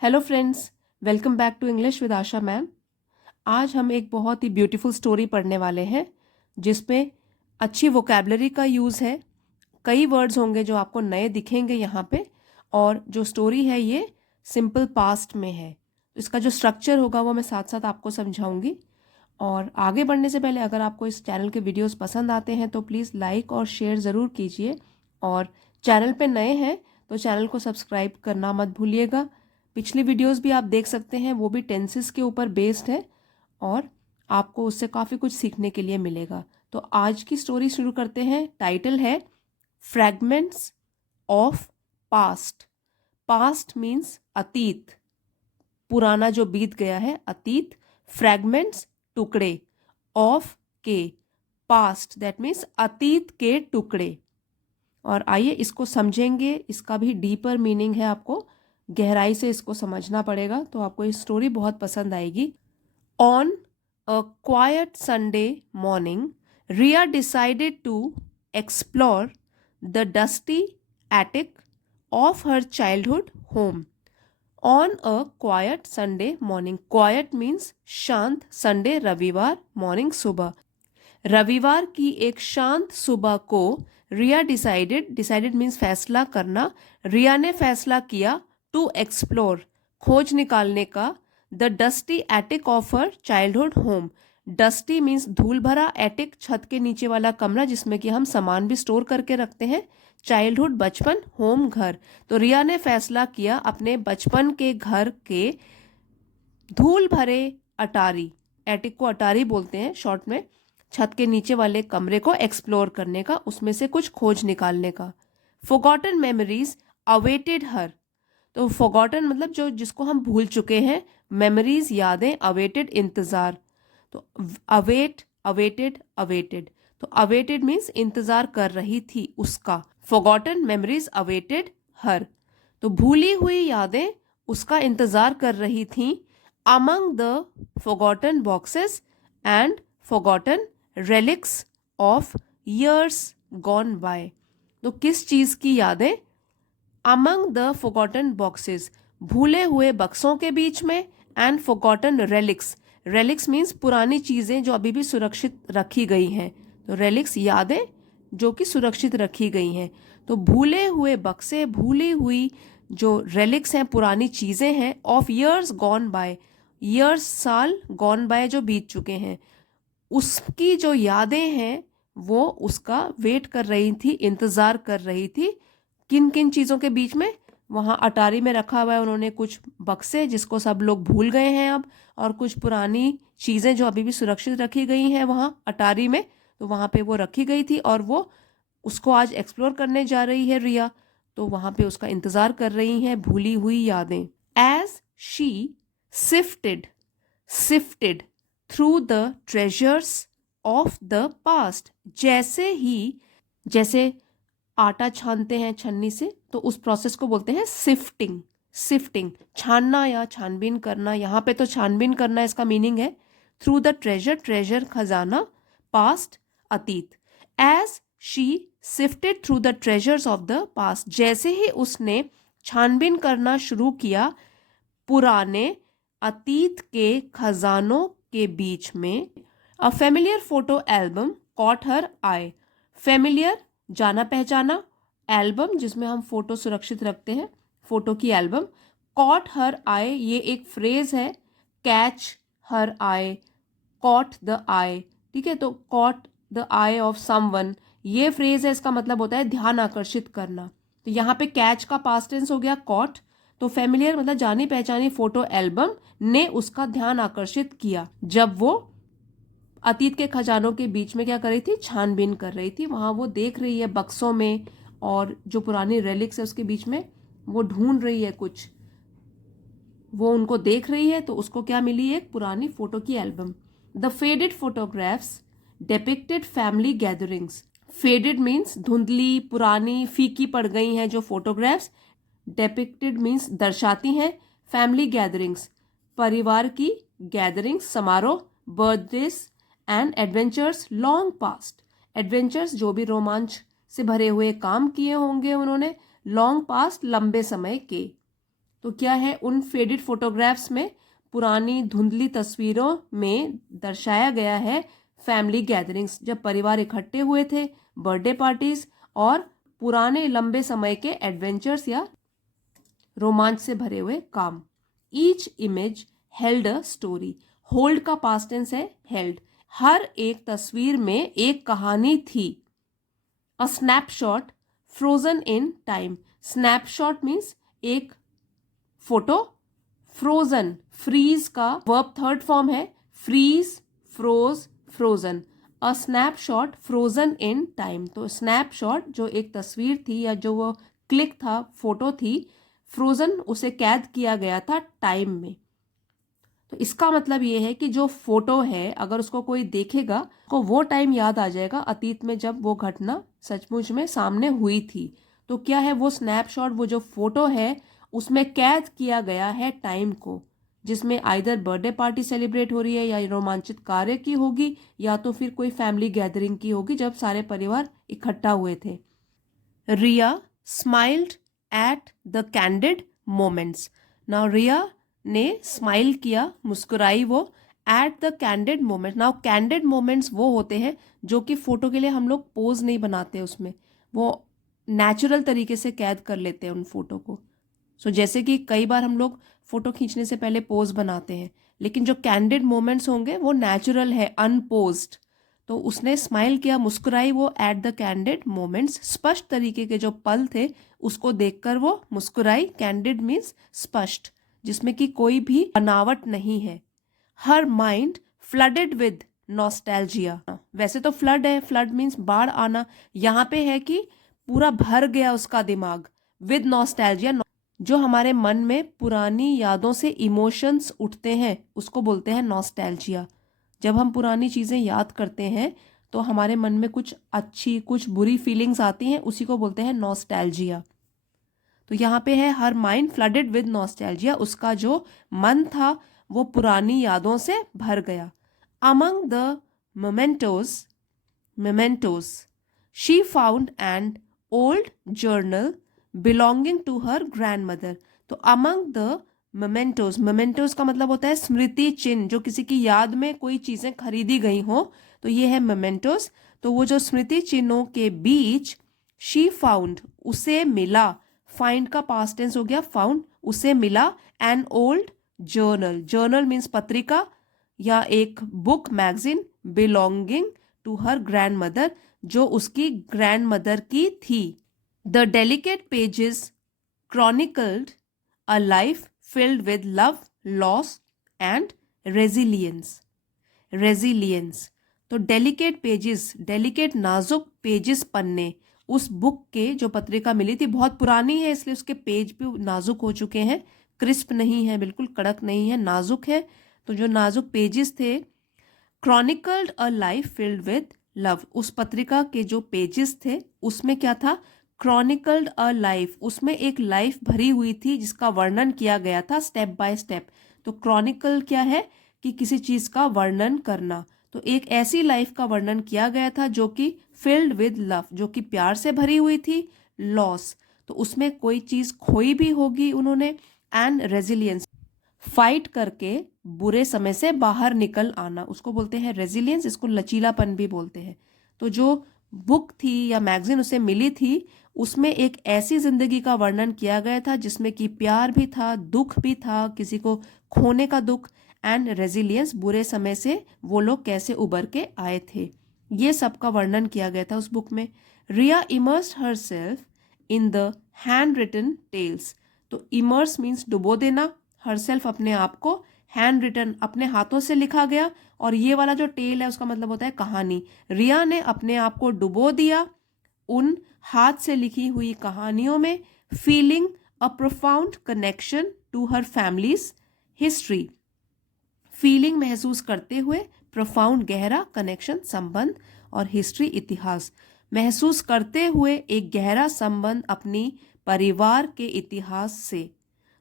Hello friends, welcome back to English with Asha ma'am. आज हम एक बहुत ही ब्यूटीफुल स्टोरी पढ़ने वाले हैं जिसमें अच्छी वोकैबलरी का यूज़ है। कई वर्ड्स होंगे जो आपको नए दिखेंगे यहाँ पे। और जो स्टोरी है ये सिंपल पास्ट में है। इसका जो स्ट्रक्चर होगा वो मैं साथ साथ आपको समझाऊंगी। और आगे बढ़ने से पहले अगर आपको इस चैनल के वीडियोस पसंद आते हैं तो प्लीज़ लाइक और शेयर ज़रूर कीजिए। और चैनल पे नए हैं तो चैनल को सब्सक्राइब करना मत भूलिएगा। पिछली वीडियोस भी आप देख सकते हैं, वो भी टेंसेस के ऊपर बेस्ड है और आपको उससे काफ़ी कुछ सीखने के लिए मिलेगा। तो आज की स्टोरी शुरू करते हैं। टाइटल है fragments of past. Past means अतीत, पुराना जो बीत गया है, अतीत। फ्रैगमेंट्स टुकड़े, ऑफ के, पास्ट दैट मीन्स अतीत के टुकड़े। और आइए इसको समझेंगे। इसका भी डीपर मीनिंग है, आपको गहराई से इसको समझना पड़ेगा तो आपको ये स्टोरी बहुत पसंद आएगी। On a quite Sunday morning, Riya decided to explore the dusty attic of her childhood home. On a quite Sunday morning, quite means शांत, संडे रविवार, मॉर्निंग सुबह। रविवार की एक शांत सुबह को रिया डिसाइडेड मीन्स फैसला करना, रिया ने फैसला किया टू एक्सप्लोर खोज निकालने का, the dusty attic of her childhood home. Dusty means धूल भरा, एटिक छत के नीचे वाला कमरा जिसमें कि हम सामान भी स्टोर करके रखते हैं, चाइल्डहुड बचपन, होम घर। तो रिया ने फैसला किया अपने बचपन के घर के धूल भरे अटारी, एटिक को अटारी बोलते हैं शॉर्ट में, छत के नीचे वाले कमरे को एक्सप्लोर करने का, उसमें से कुछ खोज निकालने का। फॉरगॉटन मेमोरीज अवेटेड हर। तो फॉरगॉटन मतलब जो जिसको हम भूल चुके हैं, मेमोरीज यादें, अवेटेड इंतजार। तो अवेट, अवेटेड, अवेटेड। तो अवेटेड मीन्स इंतजार कर रही थी उसका, फॉरगॉटन मेमोरीज अवेटेड हर। तो भूली हुई यादें उसका इंतजार कर रही थीं। Among the forgotten boxes and forgotten relics of years gone by. तो किस चीज की यादें? अमंग द फॉरगॉटन बॉक्सेस, भूले हुए बक्सों के बीच में, and forgotten relics, relics means पुरानी चीजें जो अभी भी सुरक्षित रखी गई हैं। तो रेलिक्स यादें जो कि सुरक्षित रखी गई हैं। तो भूले हुए बक्से, भूली हुई जो रेलिक्स हैं, पुरानी चीजें हैं, of years gone by, years साल, गॉन बाय जो बीत चुके हैं, उसकी जो यादें हैं वो उसका वेट कर रही थी, इंतजार कर रही थी। किन किन चीज़ों के बीच में? वहाँ अटारी में रखा हुआ है उन्होंने कुछ बक्से जिसको सब लोग भूल गए हैं अब, और कुछ पुरानी चीज़ें जो अभी भी सुरक्षित रखी गई हैं वहाँ अटारी में। तो वहाँ पे वो रखी गई थी और वो उसको आज एक्सप्लोर करने जा रही है रिया। तो वहाँ पे उसका इंतज़ार कर रही हैं भूली हुई यादें। As she sifted sifted through the treasures of the past, जैसे आटा छानते हैं छन्नी से, तो उस प्रोसेस को बोलते हैं सिफ्टिंग। सिफ्टिंग छानना या छानबीन करना, यहाँ पे तो छानबीन करना इसका मीनिंग है। थ्रू द ट्रेजर, ट्रेजर खजाना, पास्ट अतीत। As she sifted through the treasures of the past, जैसे ही उसने छानबीन करना शुरू किया पुराने अतीत के खजानों के बीच में, a familiar photo album caught her I. Familiar जाना पहचाना, एल्बम जिसमें हम फोटो सुरक्षित रखते हैं, फोटो की एल्बम। कॉट हर आई ये एक फ्रेज है, catch her eye, caught the eye, ठीक है। तो caught the eye of someone ये फ्रेज है, इसका मतलब होता है ध्यान आकर्षित करना। तो यहाँ पे कैच का पास्ट टेंस हो गया कॉट। तो फेमिलियर मतलब जानी पहचानी फोटो एल्बम ने उसका ध्यान आकर्षित किया जब वो अतीत के खजानों के बीच में क्या कर रही थी, छानबीन कर रही थी। वहां वो देख रही है बक्सों में और जो पुरानी रेलिक्स है उसके बीच में वो ढूंढ रही है कुछ, वो उनको देख रही है। तो उसको क्या मिली? एक पुरानी फोटो की album. The faded photographs depicted family gatherings. Faded means धुंधली, पुरानी, फीकी पड़ गई हैं जो फोटोग्राफ्स। डिपिक्टेड मीन्स दर्शाती हैं। फैमिली गैदरिंग्स परिवार की, गैदरिंग्स समारोह, birthdays and adventures long past. Adventures जो भी रोमांच से भरे हुए काम किए होंगे उन्होंने, लॉन्ग पास्ट लंबे समय के। तो क्या है, उन फेडेड फोटोग्राफ्स में पुरानी धुंधली तस्वीरों में दर्शाया गया है फैमिली गैदरिंग्स, जब परिवार इकट्ठे हुए थे, बर्थडे पार्टीज और पुराने लंबे समय के एडवेंचर्स या रोमांच से भरे हुए काम। Each image held a story. Hold का पास्ट टेंस है हेल्ड। हर एक तस्वीर में एक कहानी थी। A snapshot frozen in time. Snapshot means एक फोटो, फ्रोजन फ्रीज का वर्ब थर्ड फॉर्म है, freeze, froze, frozen. A snapshot frozen in time. तो स्नैपशॉट जो एक तस्वीर थी या जो वो क्लिक था, फोटो थी, फ्रोजन उसे कैद किया गया था टाइम में। तो इसका मतलब ये है कि जो फोटो है अगर उसको कोई देखेगा तो वो टाइम याद आ जाएगा अतीत में जब वो घटना सचमुच में सामने हुई थी। तो क्या है, वो स्नैपशॉट, वो जो फोटो है उसमें कैद किया गया है टाइम को, जिसमें आइदर बर्थडे पार्टी सेलिब्रेट हो रही है या रोमांचित कार्य की होगी या तो फिर कोई फैमिली गैदरिंग की होगी जब सारे परिवार इकट्ठा हुए थे। Riya smiled at the candid moments. Now Riya ने स्माइल किया, मुस्कुराई वो, at the candid moment. Now candid moments वो होते हैं जो कि फोटो के लिए हम लोग पोज नहीं बनाते, उसमें वो नेचुरल तरीके से कैद कर लेते हैं उन फोटो को। जैसे कि कई बार हम लोग फोटो खींचने से पहले पोज बनाते हैं, लेकिन जो कैंडिड मोमेंट्स होंगे वो नेचुरल है, अनपोज्ड। तो उसने स्माइल किया, मुस्कुराई वो एट द कैंडिड मोमेंट्स। स्पष्ट तरीके के जो पल थे उसको देखकर वो मुस्कुराई। कैंडिड मीन्स स्पष्ट, जिसमें कि कोई भी बनावट नहीं है। Her mind flooded with nostalgia. वैसे तो फ्लड है, फ्लड मीन्स बाढ़ आना, यहाँ पे है कि पूरा भर गया उसका दिमाग विद नॉस्टैल्जिया। जो हमारे मन में पुरानी यादों से इमोशंस उठते हैं उसको बोलते हैं नॉस्टैल्जिया। जब हम पुरानी चीज़ें याद करते हैं तो हमारे मन में कुछ अच्छी कुछ बुरी फीलिंग्स आती हैं, उसी को बोलते हैं नॉस्टैल्जिया। तो यहाँ पे है her mind flooded with nostalgia, उसका जो मन था वो पुरानी यादों से भर गया। Among the mementos she found an old journal belonging to her grandmother. तो अमंग द मेमेंटोज का मतलब होता है स्मृति चिन्ह, जो किसी की याद में कोई चीजें खरीदी गई हो, तो ये है मेमेंटोज। तो वो जो स्मृति चिन्हों के बीच शी फाउंड उसे मिला, फाइंड का पास्ट टेंस हो गया फाउंड, उसे मिला an old journal. Journal means पत्रिका या एक book, magazine, belonging to her grandmother, जो उसकी ग्रैंडमदर की थी। The delicate pages chronicled a life filled with love, loss and resilience। तो डेलिकेट पेजेस, डेलिकेट नाजुक पेजेस, पन्ने उस बुक के, जो पत्रिका मिली थी, बहुत पुरानी है इसलिए उसके पेज भी नाजुक हो चुके हैं, क्रिस्प नहीं है, बिल्कुल कड़क नहीं है, नाजुक है। तो जो नाजुक पेजेस थे, chronicled a life filled with love, उस पत्रिका के जो पेजेस थे उसमें क्या था, क्रॉनिकल्ड अ लाइफ, उसमें एक लाइफ भरी हुई थी जिसका वर्णन किया गया था स्टेप बाय स्टेप। तो क्रॉनिकल क्या है कि किसी चीज का वर्णन करना, तो एक ऐसी लाइफ का वर्णन किया गया था जो कि फिल्ड विद लव, जो कि प्यार से भरी हुई थी। लॉस, तो उसमें कोई चीज खोई भी होगी उन्होंने। एंड रेजिलियंस, फाइट करके बुरे समय से बाहर निकल आना, उसको बोलते हैं रेजिलियंस, इसको लचीलापन भी बोलते हैं। तो जो बुक थी या मैगजीन उसे मिली थी उसमें एक ऐसी जिंदगी का वर्णन किया गया था जिसमें कि प्यार भी था, दुख भी था, किसी को खोने का दुख, एंड रेजिलियंस, बुरे समय से वो लोग कैसे उबर के आए थे, ये सब का वर्णन किया गया था उस बुक में। Riya immersed herself in the handwritten tales. तो इमर्स मीन्स डुबो देना, हरसेल्फ अपने आप को, हैंड रिटन अपने हाथों से लिखा गया, और ये वाला जो टेल है उसका मतलब होता है कहानी। रिया ने अपने आप को डुबो दिया उन हाथ से लिखी हुई कहानियों में। Feeling a profound connection to her families history, feeling महसूस करते हुए, प्रोफाउंड गहरा, कनेक्शन संबंध, और हिस्ट्री इतिहास, महसूस करते हुए एक गहरा संबंध अपनी परिवार के इतिहास से।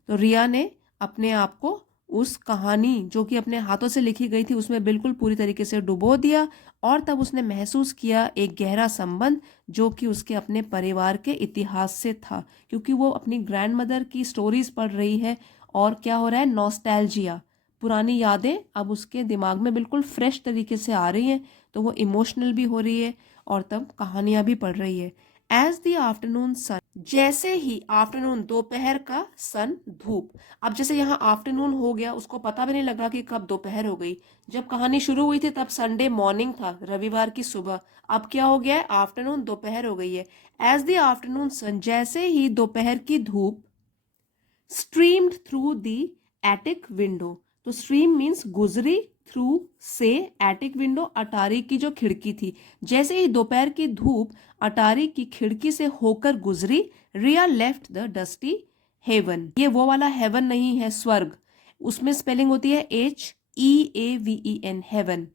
तो रिया ने अपने आप को उस कहानी जो कि अपने हाथों से लिखी गई थी उसमें बिल्कुल पूरी तरीके से डुबो दिया, और तब उसने महसूस किया एक गहरा संबंध जो कि उसके अपने परिवार के इतिहास से था, क्योंकि वो अपनी ग्रैंडमदर की स्टोरीज पढ़ रही है और क्या हो रहा है, नॉस्टैल्जिया, पुरानी यादें अब उसके दिमाग में बिल्कुल फ्रेश तरीके से आ रही हैं, तो वो इमोशनल भी हो रही है और तब कहानियां भी पढ़ रही है। एज द आफ्टरनून सन, जैसे ही आफ्टरनून दोपहर का सन धूप, अब जैसे यहाँ आफ्टरनून हो गया उसको पता भी नहीं लग रहा कि कब दोपहर हो गई। जब कहानी शुरू हुई थी तब संडे मॉर्निंग था, रविवार की सुबह, अब क्या हो गया है, आफ्टरनून दोपहर हो गई है। एज द आफ्टरनून सन, जैसे ही दोपहर की धूप, streamed through the attic window, तो स्ट्रीम मीन्स गुजरी, थ्रू से, एटिक विंडो अटारी की जो खिड़की थी, जैसे ही दोपहर की धूप अटारी की खिड़की से होकर गुजरी, रिया लेफ्ट द डस्टी हेवन, ये वो वाला हेवन नहीं है स्वर्ग, उसमें स्पेलिंग होती है HEAVEN, हेवन,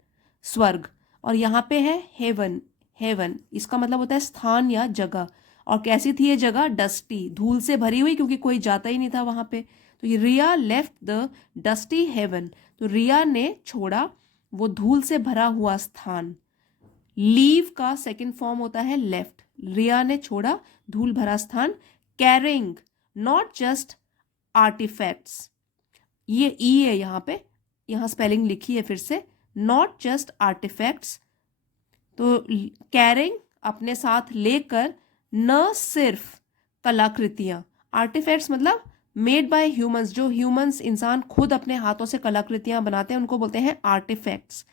स्वर्ग, और यहाँ पे है हेवन, हेवन इसका मतलब होता है स्थान या जगह। और कैसी थी ये जगह, डस्टी, धूल से भरी हुई, क्योंकि कोई जाता ही नहीं था वहां पे। तो ये रिया लेफ्ट द डस्टी हेवन, तो रिया ने छोड़ा वो धूल से भरा हुआ स्थान। लीव का सेकंड फॉर्म होता है लेफ्ट, रिया ने छोड़ा धूल भरा स्थान। कैरिंग नॉट जस्ट आर्टिफैक्ट्स, ये ई है यहाँ पे, यहाँ स्पेलिंग लिखी है फिर से, नॉट जस्ट आर्टिफैक्ट्स, तो कैरिंग अपने साथ लेकर, न सिर्फ कलाकृतियां, आर्टिफैक्ट्स मतलब मेड बाय ह्यूमंस, जो ह्यूमंस इंसान खुद अपने हाथों से कलाकृतियां बनाते हैं उनको बोलते हैं आर्टिफैक्ट्स।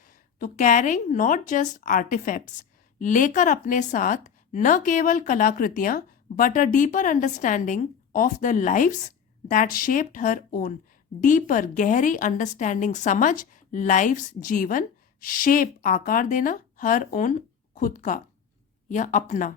तो कैरिंग नॉट जस्ट आर्टिफैक्ट्स, लेकर अपने साथ न केवल कलाकृतियां but a deeper understanding of the lives that shaped her own, deeper गहरी अंडरस्टैंडिंग समझ, लाइव्स जीवन, शेप आकार देना, हर ओन खुद का या अपना।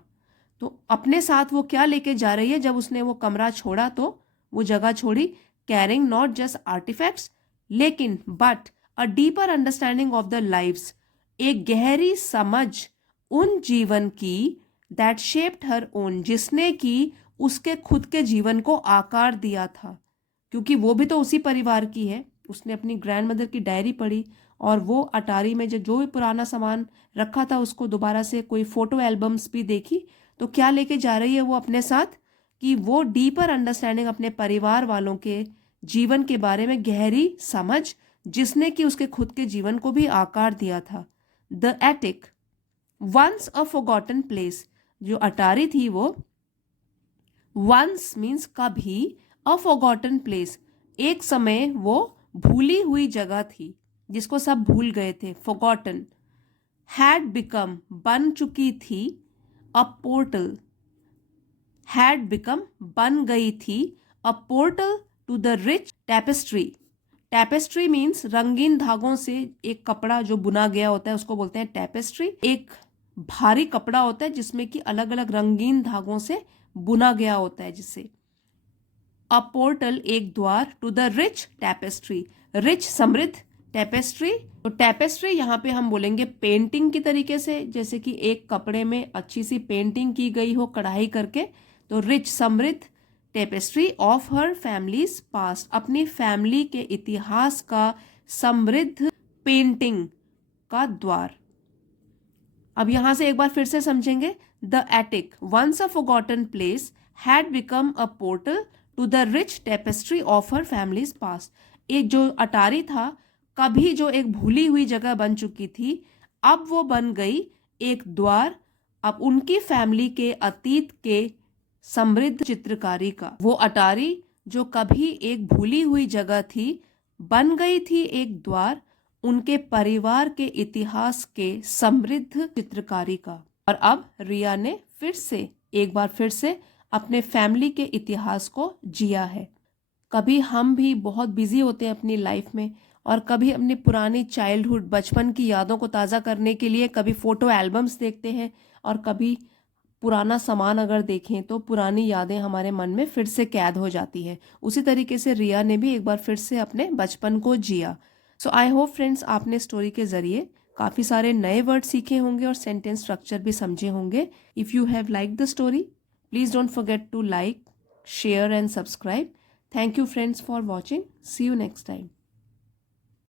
तो अपने साथ वो क्या लेके जा रही है, जब उसने वो कमरा छोड़ा तो वो जगह छोड़ी, कैरिंग नॉट जस्ट आर्टिफैक्ट्स, लेकिन but a deeper understanding of the lives, एक गहरी समझ उन जीवन की, दैट शेप्ड हर ओन, जिसने कि उसके खुद के जीवन को आकार दिया था, क्योंकि वो भी तो उसी परिवार की है। उसने अपनी ग्रैंडमदर की डायरी पढ़ी और वो अटारी में जो भी पुराना सामान रखा था उसको दोबारा से, कोई फोटो एल्बम्स भी देखी, तो क्या लेके जा रही है वो अपने साथ, कि वो डीपर अंडरस्टैंडिंग अपने परिवार वालों के जीवन के बारे में, गहरी समझ जिसने कि उसके खुद के जीवन को भी आकार दिया था। The attic once a forgotten place, जो अटारी थी वो, वंस मीन्स कभी, अ फॉरगॉटन प्लेस एक समय वो भूली हुई जगह थी जिसको सब भूल गए थे, फॉरगॉटन, हैड बिकम बन चुकी थी, अ पोर्टल, हैड बिकम बन गई थी, a portal to the rich tapestry, tapestry means रंगीन धागों से एक कपड़ा जो बुना गया होता है उसको बोलते हैं टेपेस्ट्री, एक भारी कपड़ा होता है जिसमें कि अलग अलग रंगीन धागों से बुना गया होता है, जिससे अ पोर्टल एक द्वार, to the rich tapestry, rich समृद्ध, टेपेस्ट्री, तो टेपेस्ट्री यहाँ पे हम बोलेंगे पेंटिंग की तरीके से, जैसे कि एक कपड़े में अच्छी सी पेंटिंग की गई हो कढ़ाई करके, तो रिच समृद्ध tapestry of her families past, अपनी फैमिली के इतिहास का समृद्ध पेंटिंग का द्वार। अब यहां से एक बार फिर से समझेंगे, the attic once a forgotten place had become a portal to the rich tapestry of her families past, एक जो अटारी था कभी जो एक भूली हुई जगह बन चुकी थी, अब वो बन गई एक द्वार, अब उनकी फैमिली के अतीत के समृद्ध चित्रकारी का। वो अटारी जो कभी एक भूली हुई जगह थी बन गई थी एक द्वार उनके परिवार के इतिहास के समृद्ध चित्रकारी का। और अब रिया ने फिर से एक बार फिर से अपने फैमिली के इतिहास को जिया है। कभी हम भी बहुत बिजी होते हैं अपनी लाइफ में, और कभी अपनी पुरानी चाइल्डहुड, बचपन की यादों को ताज़ा करने के लिए कभी फोटो एल्बम्स देखते हैं, और कभी पुराना सामान अगर देखें तो पुरानी यादें हमारे मन में फिर से कैद हो जाती है। उसी तरीके से रिया ने भी एक बार फिर से अपने बचपन को जिया। सो आई होप फ्रेंड्स आपने स्टोरी के ज़रिए काफ़ी सारे नए वर्ड सीखे होंगे और सेंटेंस स्ट्रक्चर भी समझे होंगे। If you have like the story, please don't forget to like, share and subscribe. Thank you friends for watching. See you next time.